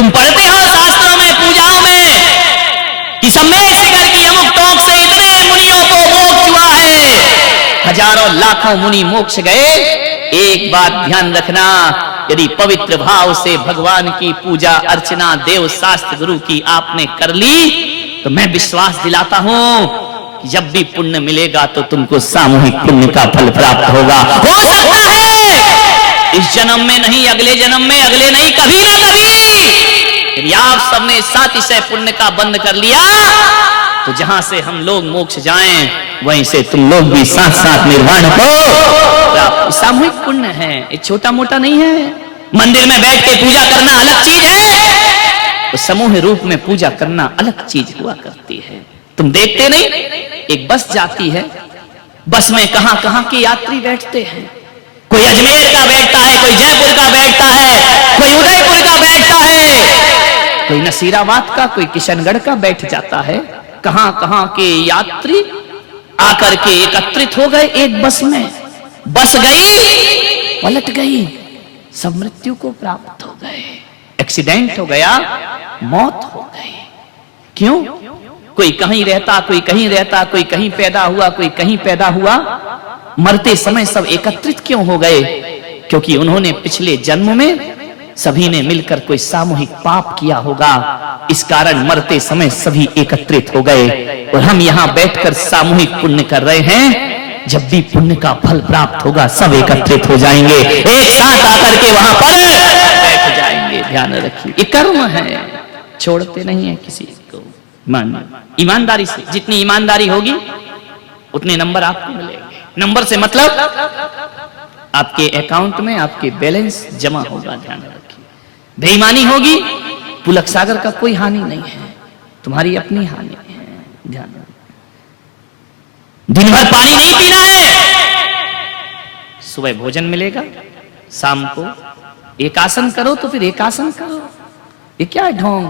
तुम पढ़ते हो शास्त्रों में, पूजाओं में कि सम्मेद शिखर की अमुक टोक से इतने मुनियों को मोक्ष हुआ है, हजारों लाखों मुनि मोक्ष गए। एक बात ध्यान रखना, यदि पवित्र भाव से भगवान की पूजा अर्चना देव शास्त्र गुरु की आपने कर ली, तो मैं विश्वास दिलाता हूं कि जब भी पुण्य मिलेगा तो तुमको सामूहिक पुण्य का फल प्राप्त होगा। हो सकता है इस जन्म में नहीं, अगले जन्म में, अगले नहीं, कभी ना कभी। यदि आप सबने सातिशय पुण्य का बंद कर लिया तो जहां से हम लोग मोक्ष जाएं, वहीं से तुम लोग भी साथ साथ निर्वाण को। सामूहिक पुण्य है, ये छोटा मोटा नहीं है। मंदिर में बैठ के पूजा करना अलग चीज है, तो समूह रूप में पूजा करना अलग चीज हुआ करती है। तुम देखते नहीं, एक बस जाती है, बस में कहां कहां के यात्री बैठते हैं। कोई अजमेर का बैठता है, कोई जयपुर का बैठता है, कोई उदयपुर का बैठता है, कोई नसीराबाद का, कोई किशनगढ़ का बैठ जाता है। कहां कहां के यात्री आकर के एकत्रित हो गए एक बस में। बस गई, पलट गई, सब मृत्यु को प्राप्त हो गए। एक्सीडेंट हो गया, मौत हो गई। क्यों? कोई कहीं रहता, कोई कहीं रहता, कोई कहीं पैदा हुआ, कोई कहीं पैदा हुआ। मरते समय सब एकत्रित क्यों हो गए? क्योंकि उन्होंने पिछले जन्म में सभी ने मिलकर कोई सामूहिक पाप किया होगा, इस कारण मरते समय सभी एकत्रित हो गए। और हम यहाँ बैठकर सामूहिक पुण्य कर रहे हैं। जब भी पुण्य का फल प्राप्त होगा सब एकत्रित हो जाएंगे, एक साथ आकर के वहां पर बैठ जाएंगे। ध्यान रखिए, ये कर्म है, छोड़ते नहीं है किसी को। ईमानदारी से, जितनी ईमानदारी होगी उतने नंबर आपको मिलेंगे। नंबर से मतलब आपके अकाउंट में आपके बैलेंस जमा होगा। ध्यान रखिए, बेईमानी होगी, पुलक सागर का कोई हानि नहीं है, तुम्हारी अपनी हानि है। ध्यान रखिए, दिन भर पानी नहीं पीना है, सुबह भोजन मिलेगा, शाम को एक आसन करो तो फिर एक आसन करो। ये क्या है ढोंग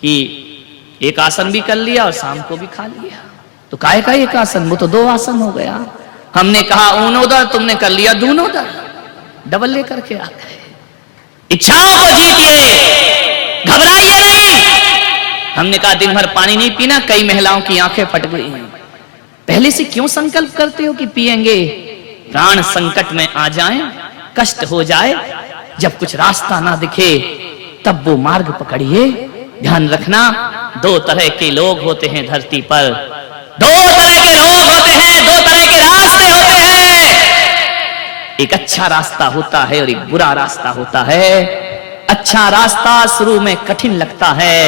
कि एक आसन भी कर लिया और शाम को भी खा लिया, तो काहे का एक आसन? वो तो 2 आसन हो गया। हमने कहा ऊनोदर, तुमने कर लिया दूनोदर, डबल लेकर के आ गए। इच्छाओं को जीतिए, घबराइए नहीं। हमने कहा दिन भर पानी नहीं पीना, कई महिलाओं की आंखें फट गई हैं। पहले से क्यों संकल्प करते हो कि पिएंगे? प्राण संकट में आ जाएं, कष्ट हो जाए, जब कुछ रास्ता ना दिखे तब वो मार्ग पकड़िए। ध्यान रखना, 2 तरह के लोग होते हैं धरती पर, 2 तरह के लोग होते हैं, 2 तरह के रास्ते होते हैं। एक अच्छा रास्ता होता है और एक बुरा रास्ता होता है। अच्छा रास्ता शुरू में कठिन लगता है,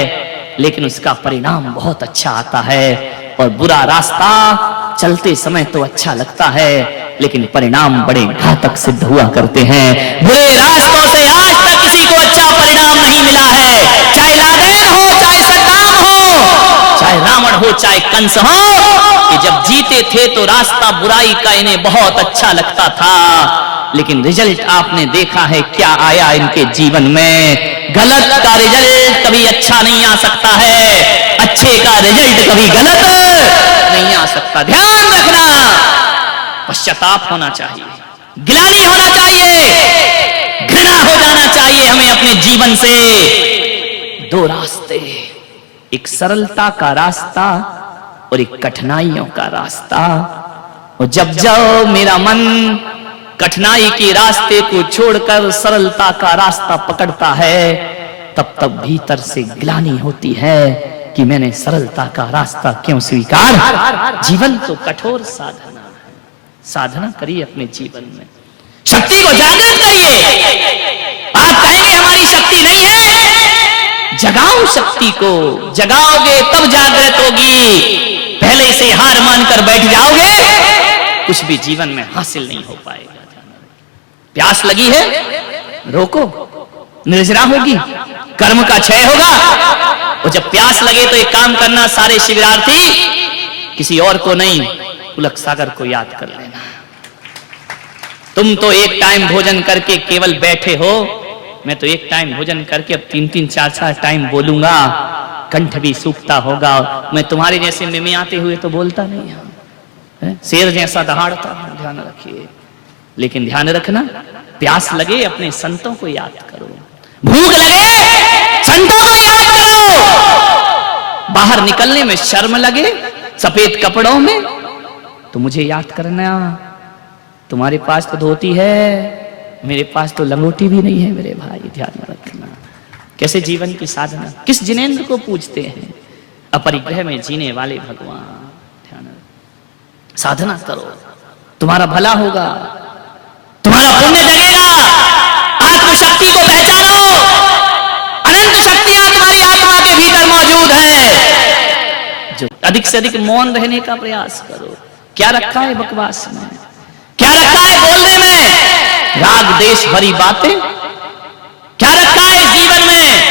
लेकिन उसका परिणाम बहुत अच्छा आता है। और बुरा रास्ता चलते समय तो अच्छा लगता है, लेकिन परिणाम बड़े घातक सिद्ध हुआ करते हैं। बुरे रास्तों से आज तक किसी को अच्छा परिणाम नहीं मिला है, चाहे लादेन हो, चाहे सद्दाम हो, चाहे रावण हो, चाहे कंस हो। कि जब जीते थे तो रास्ता बुराई का इन्हें बहुत अच्छा लगता था, लेकिन रिजल्ट आपने देखा है क्या आया इनके जीवन में। गलत का रिजल्ट कभी अच्छा नहीं आ सकता है, अच्छे का रिजल्ट कभी गलत नहीं आ सकता। ध्यान रखना, पश्चाताप होना चाहिए, गिलानी होना चाहिए, घृणा हो जाना चाहिए हमें अपने जीवन से। 2 रास्ते, एक सरलता का रास्ता और एक कठिनाइयों का रास्ता। और जब जब मेरा मन कठिनाई के रास्ते को छोड़कर सरलता का रास्ता पकड़ता है, तब तब भीतर से ग्लानि होती है कि मैंने सरलता का रास्ता क्यों स्वीकार। जीवन तो कठोर साधना है, साधना करिए अपने जीवन में, शक्ति को जागृत करिए। आप कहेंगे हमारी शक्ति नहीं है, जगाओ शक्ति को, जगाओगे तब जागृत होगी। पहले से हार मानकर बैठ जाओगे, कुछ भी जीवन में हासिल नहीं हो पाएगा। प्यास लगी है, रोको, निर्जरा होगी, कर्म का क्षय होगा। और जब प्यास लगे तो एक काम करना, सारे शिविरार्थी किसी और को नहीं, पुलक सागर को याद कर लेना। तुम तो एक टाइम भोजन करके केवल बैठे हो, मैं तो एक टाइम भोजन करके अब 3-3, 4-4 टाइम बोलूंगा, कंठ भी सूखता होगा। मैं तुम्हारे जैसे मिमियाते हुए तो बोलता नहीं है, शेर जैसा दहाड़ता हूं, ध्यान रखिए। लेकिन ध्यान रखना, प्यास लगे अपने संतों को याद करो, भूख लगे बाहर निकलने में शर्म लगे सफेद कपड़ों में, तो मुझे याद करना, तुम्हारे पास तो धोती है, मेरे पास तो लंगोटी भी नहीं है मेरे भाई, ध्यान रखना। कैसे जीवन की साधना, किस जिनेंद्र को पूजते हैं? अपरिग्रह में जीने वाले भगवान। ध्यान साधना करो, तुम्हारा भला होगा, तुम्हारा पुण्य जगेगा। आत्मशक्ति को पहचानो, अनंत शक्तियां तुम्हारी आत्मा के भीतर मौजूद है। जो अधिक से अधिक मौन रहने का प्रयास करो। क्या रखा है बकवास में, क्या रखा है बोलने में, राग देश भरी बातें, क्या रखा है जीवन में,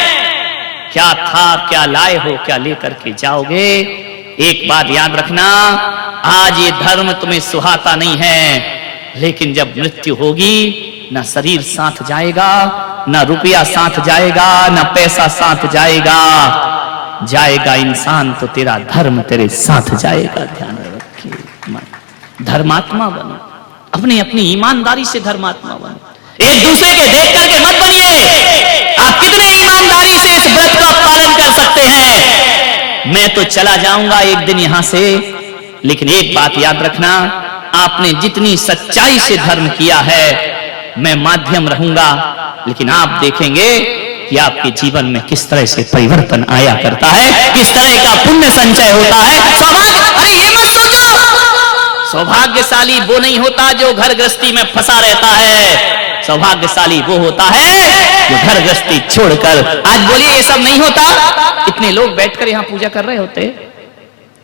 क्या था, क्या लाए हो, क्या लेकर के जाओगे। एक बात याद रखना, आज ये धर्म तुम्हें सुहाता नहीं है, लेकिन जब मृत्यु होगी, ना शरीर साथ जाएगा, ना रुपया साथ जाएगा, ना पैसा साथ जाएगा, जाएगा इंसान तो तेरा धर्म तेरे साथ जाएगा। ध्यान रखिए, धर्मात्मा बनो, अपनी अपनी ईमानदारी से धर्मात्मा बनो, एक दूसरे के देख करके मत बनिए। आप कितने ईमानदारी से इस व्रत का पालन कर सकते हैं? मैं तो चला जाऊंगा एक दिन यहां से, लेकिन एक बात याद रखना, आपने जितनी सच्चाई से धर्म किया है, मैं माध्यम रहूंगा, लेकिन आप देखेंगे कि आपके जीवन में किस तरह से परिवर्तन आया करता है, किस तरह का पुण्य संचय होता है। सौभाग्य, अरे ये मत सोचो, सौभाग्यशाली वो नहीं होता जो घर गृहस्थी में फंसा रहता है, सौभाग्यशाली वो होता है जो घर गृहस्थी छोड़कर, आज बोलिए ये सब नहीं होता। इतने लोग बैठकर यहाँ पूजा कर रहे होते,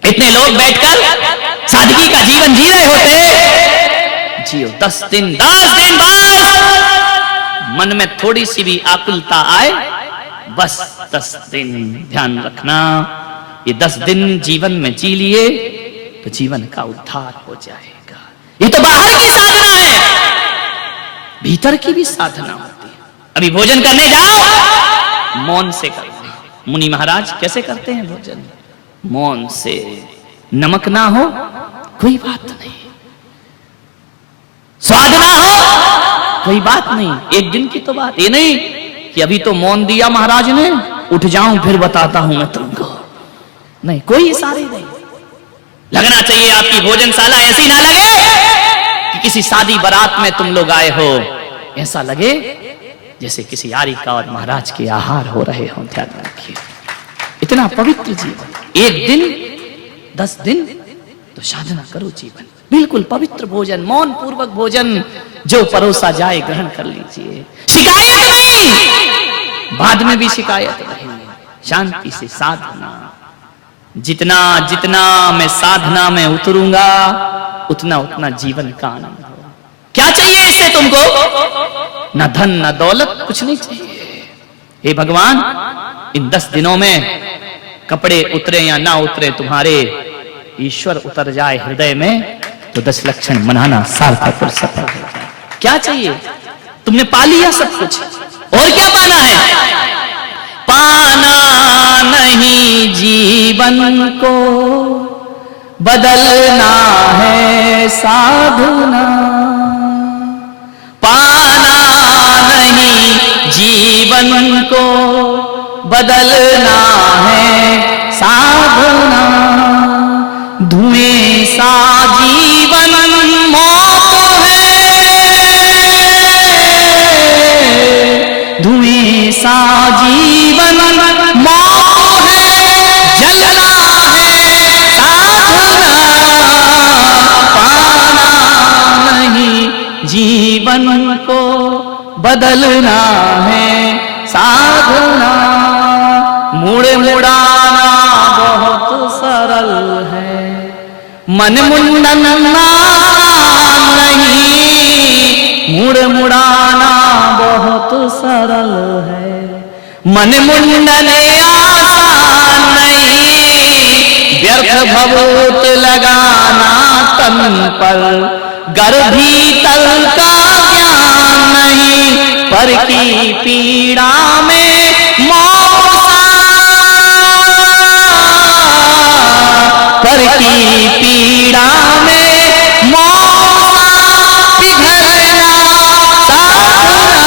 इतने लोग बैठकर सादगी का जीवन जी रहे होते। जियो 10 दिन बस मन में थोड़ी सी भी आकुलता आए, बस 10 दिन ध्यान रखना, ये 10 दिन जीवन में जी लिए तो जीवन का उद्धार हो जाएगा। ये तो बाहर की साधना है, भीतर की भी साधना होती है। अभी भोजन करने जाओ, मौन से करते। मुनि महाराज कैसे करते हैं भोजन? मौन से। नमक ना हो कोई बात नहीं, स्वाद ना हो कोई बात नहीं, एक दिन की तो बात, ये नहीं कि अभी तो मौन दिया महाराज ने, उठ जाऊं फिर बताता हूं मैं तुमको, नहीं, कोई इशारे नहीं। लगना चाहिए आपकी भोजनशाला ऐसी ना लगे कि किसी शादी बारात में तुम लोग आए हो, ऐसा लगे जैसे किसी यारिका और महाराज के आहार हो रहे हो। ध्यान रखिए, इतना पवित्र जीवन, एक दिन 10 दिन तो साधना करो जीवन, बिल्कुल पवित्र भोजन, मौन पूर्वक भोजन, जो परोसा जाए ग्रहण कर लीजिए। शिकायत नहीं, बाद में भी शिकायत नहीं, शांति से साधना। जितना जितना मैं साधना में उतरूंगा, उतना उतना जीवन का आनंद होगा। क्या चाहिए इससे तुमको? ना धन ना दौलत, कुछ नहीं चाहिए। हे भगवान, इन 10 दिनों में कपड़े उतरे या ना उतरे, तुम्हारे ईश्वर उतर जाए हृदय में, तो 10 लक्षण मनाना सार्थक और सफल हो जाए। क्या चाहिए? तुमने पा लिया सब कुछ, और क्या पाना है? पाना नहीं जीवन को, बदलना है साधना। पाना नहीं जीवन को, बदलना है साधना। धुएं सा जीवन मौत है, धुएं सा जीवन मौत है, जलना है साधना। पाना नहीं जीवन को, बदलना है साधना। मुड़ मुड़ाना बहुत सरल है, मन मुंडन नहीं। मुड़ मुड़ाना बहुत सरल है, मन मुंडन आसान नहीं। व्यर्थ भभूत लगाना तन पर, गर भीतर का ज्ञान नहीं। पर की पीड़ा में मौसा, पर की पीड़ा में मौसा पिघलना साधना।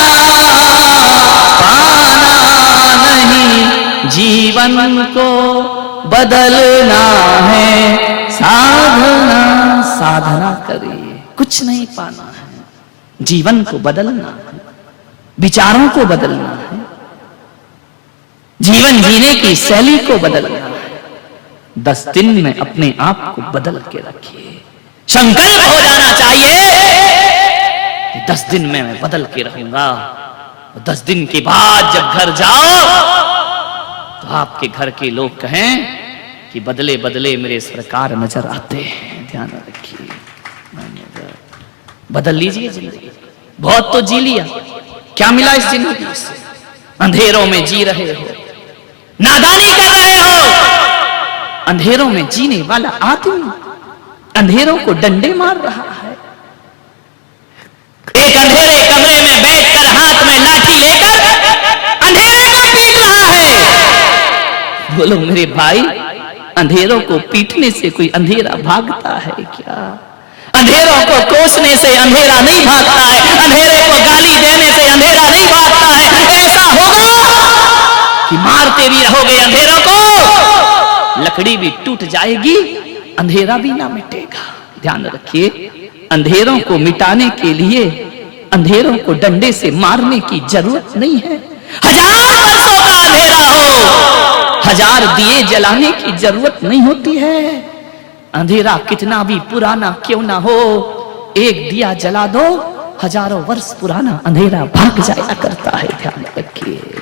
पाना नहीं जीवन को, बदलना है, साधना साधना करिए, कुछ नहीं पाना है, जीवन को बदलना है, विचारों को बदलना है, जीवन जीने की शैली को बदलना है। 10 दिन में अपने आप को बदल के रखिए। संकल्प हो जाना चाहिए कि 10 दिन में मैं बदल के रहूंगा। 10 दिन के बाद जब घर जाओ तो आपके घर के लोग कहें कि बदले बदले मेरे सरकार नजर आते हैं। ध्यान रखिए, बदल लीजिए जिंदगी। बहुत तो जी लिया, क्या मिला इस जिंदगी से? अंधेरों में जी रहे हो, नादानी कर रहे हो। अंधेरों में जीने वाला आदमी अंधेरों को डंडे मार रहा है। एक अंधेरे कमरे में बैठकर हाथ में लाठी लेकर अंधेरे को पीट रहा है। बोलो मेरे भाई, अंधेरों को पीटने से कोई अंधेरा भागता है क्या? अंधेरों को कोसने से अंधेरा नहीं भागता है, अंधेरे को गाली देने से अंधेरा नहीं भागता है। ऐसा होगा कि मारते भी रहोगे अंधेरों को, लकड़ी भी टूट जाएगी, अंधेरा भी ना मिटेगा। ध्यान रखिए, अंधेरों को मिटाने के लिए अंधेरों को डंडे से मारने की जरूरत नहीं है। 1000 वर्षों का अंधेरा हो, 1000 दिए जलाने की जरूरत नहीं होती है। अंधेरा कितना भी पुराना क्यों ना हो, एक दिया जला दो, हजारों वर्ष पुराना अंधेरा भाग जाया करता है। ध्यान रखिए।